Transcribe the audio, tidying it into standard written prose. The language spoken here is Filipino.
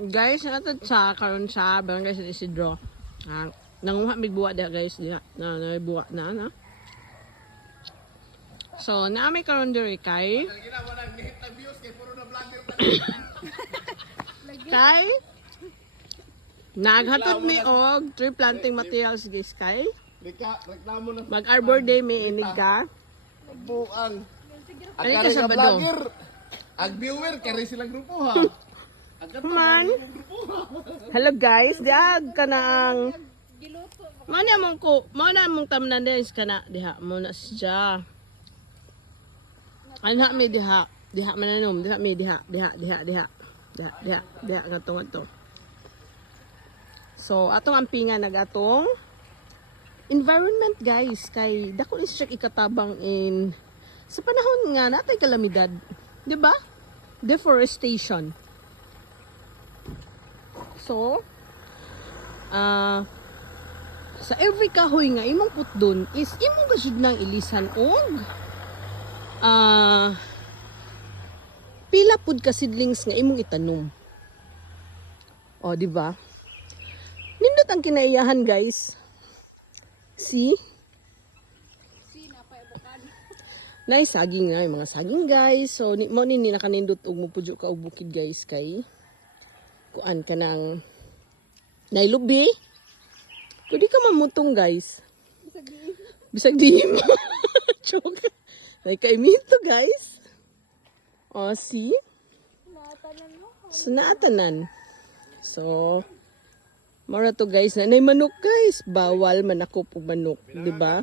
Guys, nato sa karon sa barangay San Isidro. Nanguha mig buwa dia guys, diha. Na buwa na. So, naami karon diri kay kay naghatod mi og tree planting materials guys kay Reklamo na. mag Arbor Day may inig ka. Buang. Ano ka Sabado? Ang viewer, kari silang grupo ha. Man. Hello guys, diag ka na ang mana mong tamnan din kana diha mo na siya. Anha mi diha mananom, diha mi diha ngadto. So atong ampingan nagatong environment guys kay dako ni siya ikatabang in sa panahon nga natay kalamidad, di ba? Deforestation. So, sa every kahoy nga imong put doon is imong gasud nang ilisan og pila pud ka seedlings nga imong itanom. O, di ba? Nindot ang kinaiyahan, guys. See? Nay saging nga, mga saging guys. So, mo ni nakanindot og mupudyo ka og bukid guys kay kuan ka ng nailubi. Kudi ka mamutong guys. Bisag diim. Joke. May kaimito guys. O, see? So, naatanan. So, mara to guys. Nay manok guys. Bawal manakop og manok. Diba?